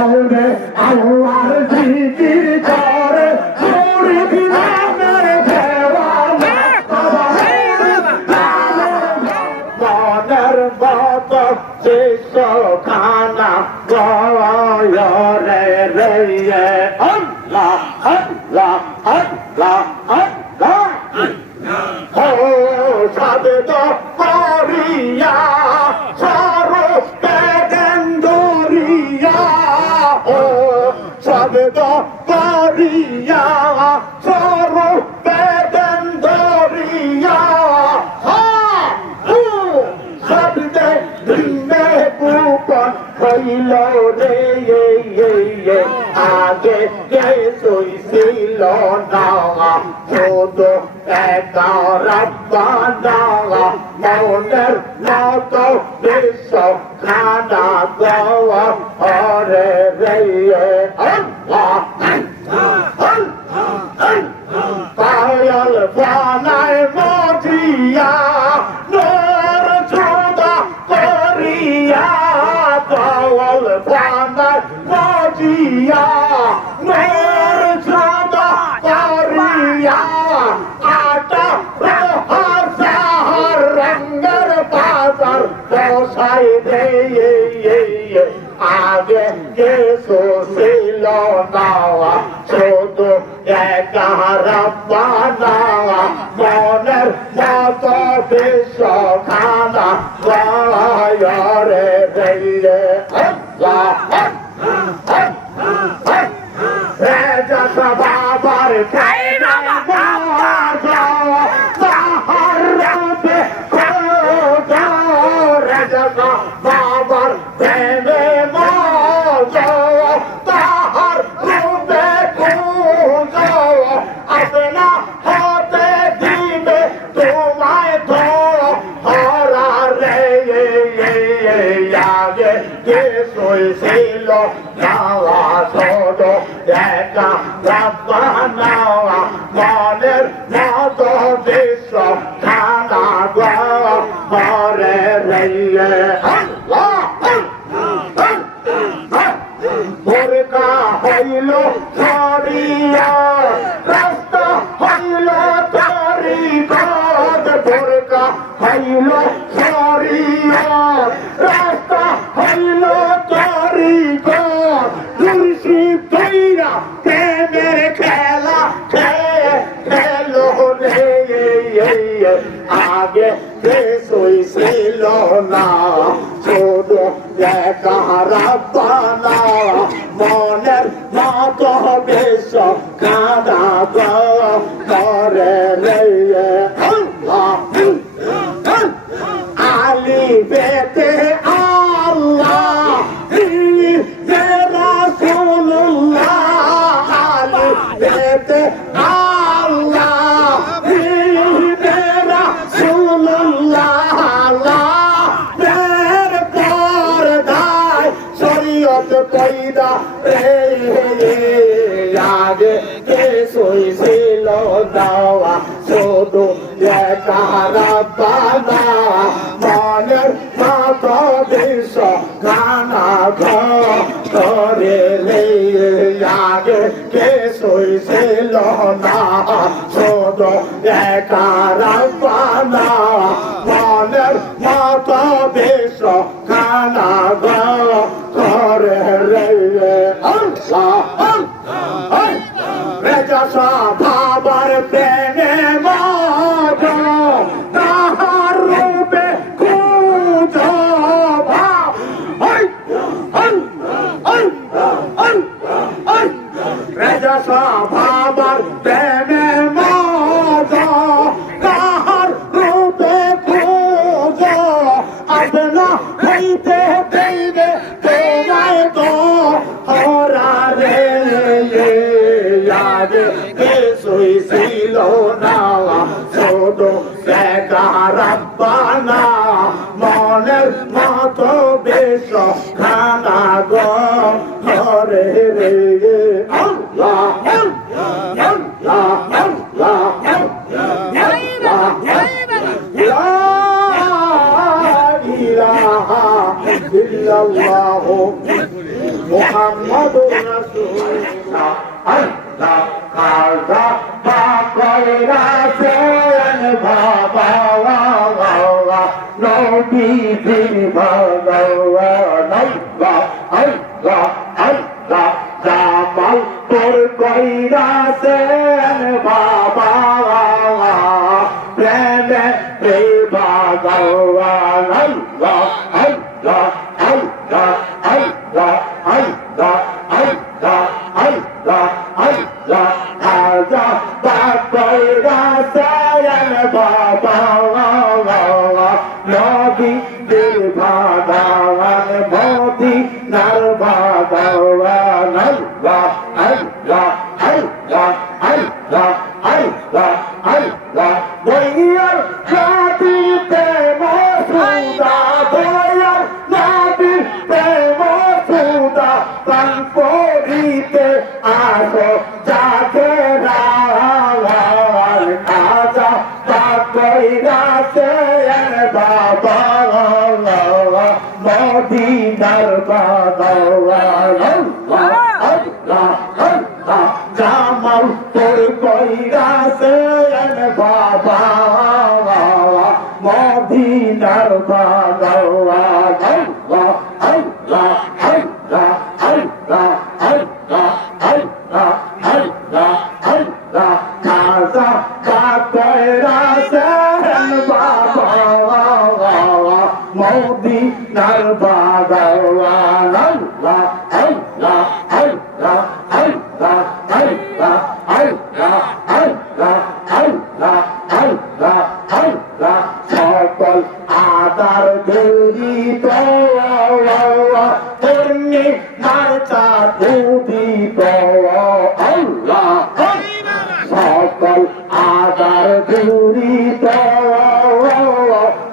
চলে আল্লাহর জিকির করে মুরিদ নামের দেওয়ানা মনের মত শিশখানা গয়রে রে আল্লাহ আল্লাহ আল্লাহ আল্লাহ ও সাবেদ করিয়া সরস পেগেন্দরিয়া ও সাবেদ করিয়া সরস পেগেন্দরিয়া শব্দে দিনে কুপন হইল রে আগে কে সইছিল না শুধু একা রব্বানা মনের মত বিশ্ব খানা গাওয়া হরে রে আল্লাহ পায়ল বানায় মজিয়া নূর জুদা করিয়া পায়ল বানায় মজিয়া নূর জুদা করিয়া আটা হাজার রঙের বাজার বসাই দে আগে কিছু ছিল না শুধু একা রব্বানা মনের মত বিশ্ব খানা গায়রে রে আল্লাহ রাজা বাবার কাইনা বাজা তাহার রবে খোদা রাজা বাবার প্রেমে মজা তাহার রবে খোদা আপনা হাতে দিবে তোমায় তো হরা রে আগে কিছুই ছিল না ছোট একা রব্বানা মনের মত বিশ্ব খানা ঘরে রে আল্লাহ বোরকা হইল ছড়িয়া রাস্তা হইল তরিকত বোরকা হইল ছড়িয়া রাস্তা হইল তরিকত তুলসী তৈরা প্রেমের খেলা খেলো রে আগে কিছুই ছিল না শুধু একা রব্বানা মনের মত বিশ্ব খানা করে রে আল্লাহ আলি বেতে আল্লাহ রাসূলুল্লাহ আলি বেতে আল্লাহ রাসূলুল্লাহ প্রের পর্দায় শরীয়ত কইদা রে আগে কিছুই ছিল না শুধু একা রব্বানা মনের মত বিশ্ব খানা ঘরে রে আগে কিছুই ছিল না শুধু একা রব্বানা মনের মত বিশ্ব খানা ঘরে রে আল্লাহ রেজা বাবার প্রেমে মজা তাহার রূপে খুঁজো রেজা বাবার প্রেমে মজা তাহার রূপে খুঁজো আপনা হইতে দেবে তোমায় তো হরা রে আগে কিছুই ছিল না শুধু একা রব্বানা মনের মত বিশ্ব খানা ঘরে রে আল্লাহ আল্লাহ আল্লাহ লা ইলাহা ইল্লাল্লাহ মুহাম্মাদুর রাসূলুল্লাহ আল্লাহ কাজা বাকরাছেন বাবা নবীজির ভগবান আল্লাহ আল্লাহ আল্লাহ জামাল তোর কইরাছেন বাবা প্রেমে ভগবান আল্লাহ আল্লাহ আল্লাহ আল্লাহ আল্লাহ আল্লাহ আল্লাহ আল্লাহ আজা বাকরাছেন বাবা নবী দিল ভগবান মোদি নার ভগবান আল্লাহ আল্লাহ আল্লাহ আল্লাহ আল্লাহ আল্লাহ দয়ার নবীতে মসুদা দয়ার নবীতে মসুদা পান করিতে আসো যাকে রাওয়াল আজা বাকরাছেন বাবা মদিনার বাগান আল্লাহ আল্লাহ আল্লাহ জামাল তোর কইরাছেন বাবা মদিনার বাগান আল্লাহ আল্লাহ আল্লাহ আল্লাহ আল্লাহ আল্লাহ আল্লাহ আল্লাহ খাজা বাকরাছেন বাবা মদিনার বাগান আল্লাহ আল্লাহ আল্লাহ আল্লাহ আল্লাহ আল্লাহ আল্লাহ আল্লাহ আল্লাহ আল্লাহ সকল আদার গরিত তুমি মারতা উদিত আল্লাহ সকল আদার গরিত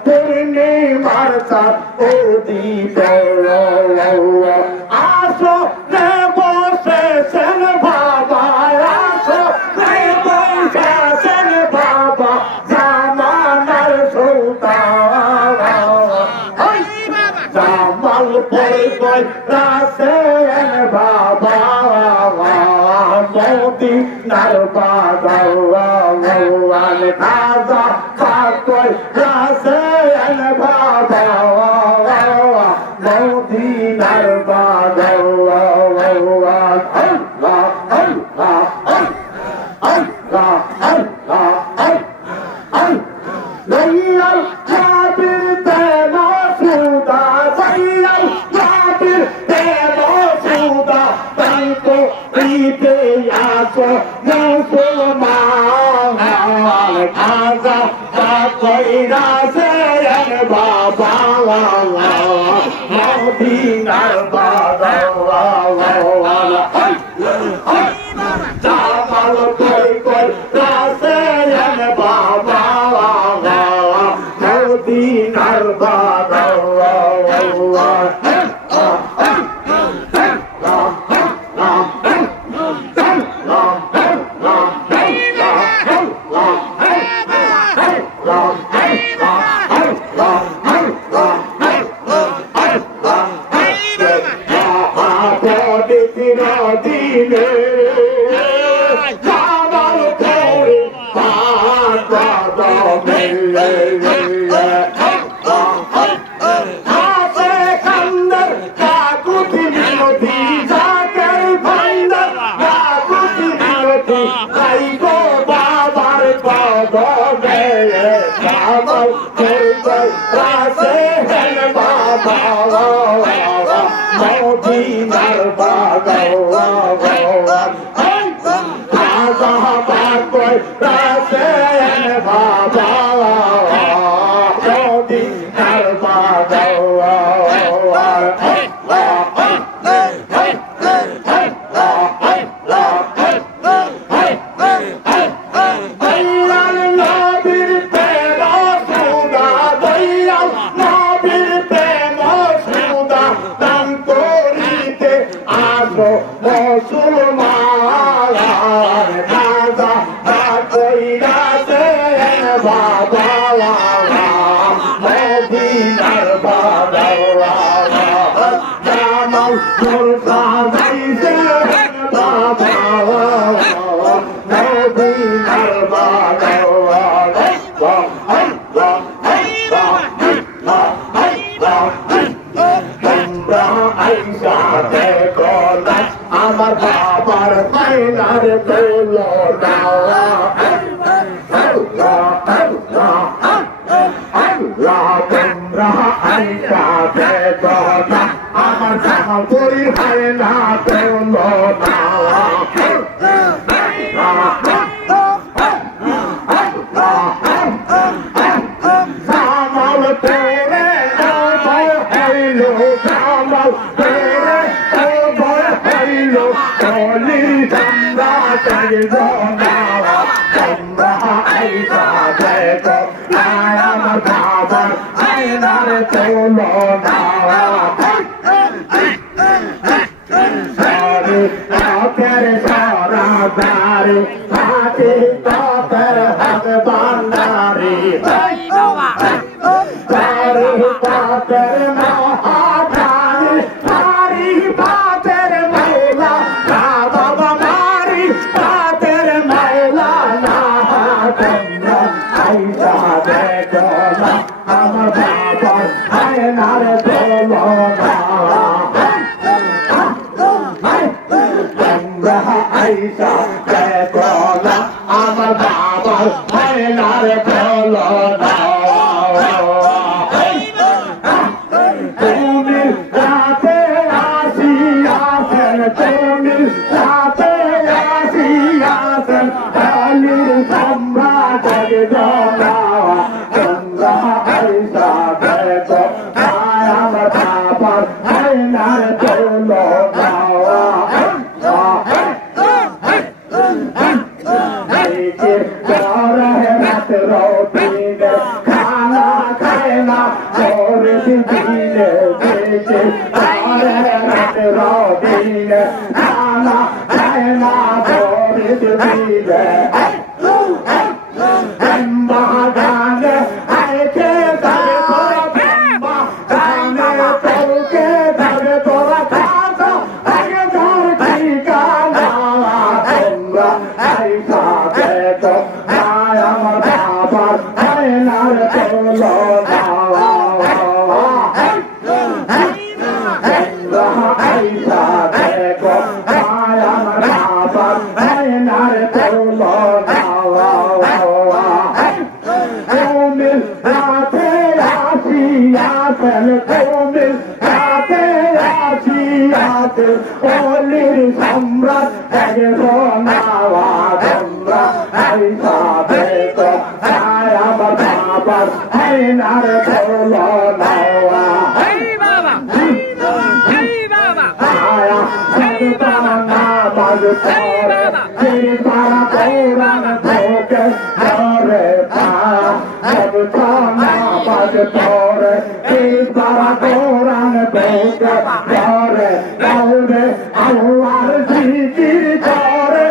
তুমি মারতা উদিত আসো রে বসেছেন বাবা আসো রে বসেছেন বাবা জামানার সুলতান জামাল কইরাছেন বাবা মদিনার বাগান খাজা কইরাছেন বাবা মদিনার বাগান আল্লাহ আল্লাহ আল্লাহ আল্লাহ আল্লাহ দয়াল নবীর প্রেম সুদা দয়াল নবীর প্রেম সুদা তাই তো দিতে আসো মুসলমান খাজা কইরাছেন বাবা মদিনার বাগান জামাল কইরাছেন বাবা মদিনার বাগান দিনে জামাল করে পাদমে হাতে কান্দার কাকুতি মিনতি জাকের ভান্ডার কাকুতি মিনতি তাই গো বাবার পাদমে জামাল করে রাসেল বাবা মদিনার বাগান খাজা কইরাছেন বাবা মদিনার বাগান নবীর প্রেম সুদা দয়াল নবীর প্রেম সুদা দান করিতে আসো মুসলমান খাজা কইরাছেন বাবা মদিনার বাগান জামাল তোলো না কামাল করে হইল কামাল করে হইল চলি আমরা চাইব না তোমরা আইসা দেখো আমার বাবার আইনার তোলো না Topper sara dari, hati topper hat bandari. Dari topper mahadani, hari topper maula, baba mari topper maula na tumra aisa dekho na, amar baba ainar tolo na. আইসা দেখো না আমার বাবার আয়নার তোলো না তুমি রাতে আসিয়াছেন তুমি রাতে আসিয়াছেন কালির সম্রাটের জনা তোমরা আইসা দেখো আমার বাবার আয়নার তোলো না খানা খায় না করে দিনে বেঁচে রাতে রবিনে খানা খায় না করে দিনে গানে আইকে তারে তোরা গানে তোকে তারে তোরা খাতা আগে ধর ঠিকানা তোমরা আইসা দেখো আমার বাবার আয়নার তোলো না আইসা দেখো আমার বাবার আয়নার তোলো না তুমি রাতে আসিয়াছেন তুমি রাতে আসিয়াছেন অলির সম্রাট একজনা তোমরা আইসা দেখো আমার বাবার আয়নার তোলো না আল্লাহর জিকির করে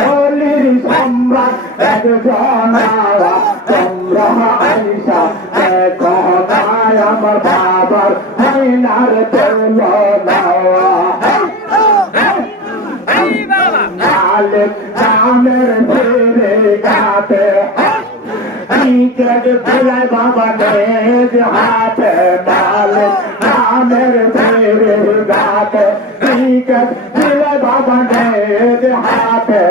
অলির সম্রাট একজনা তোমরা আইসা দেখো আমার বাবার আয়নার তোলো না কামের ফিরে গাতে ক্রিকেট খেলায় বাবা নেজ হাতে ডালে কামের ফিরে গাতে ক্রিকেট খেলায় বাবা নেজ হাতে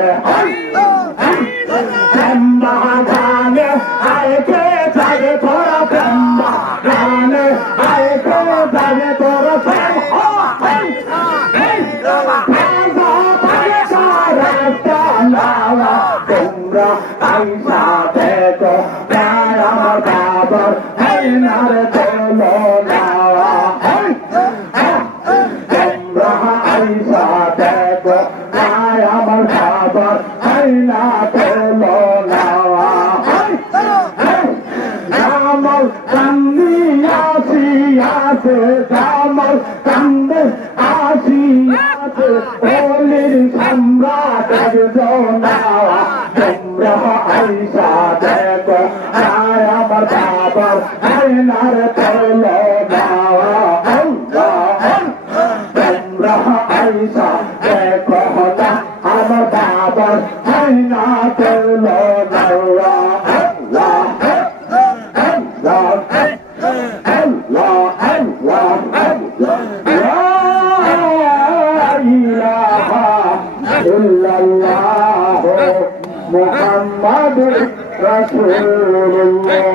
গানে আইকে যাবে তোরা গানে আইকে যাবে তোরা তোমরা আইসা দেখো আমার বাবার আয়নার তোলো না তোমরা আইসা দেখো আমার বাবার আয়না তোলো না জামাল কান্দি আসিয়াছে জামাল কান্দে আসিয়াছে অলির সম্রাট একজনা তোমরা আইসা দেখো আমার বাবার আয়নার তোলো না তোমরা আইসা দেখো আমার বাবা আবার আইনা করল আল্লাহ আল্লাহ আল্লাহ আল্লাহ আল্লাহ আল্লাহ লা ইলাহা ইল্লাল্লাহ মুহাম্মাদুর রাসূলুল্লাহ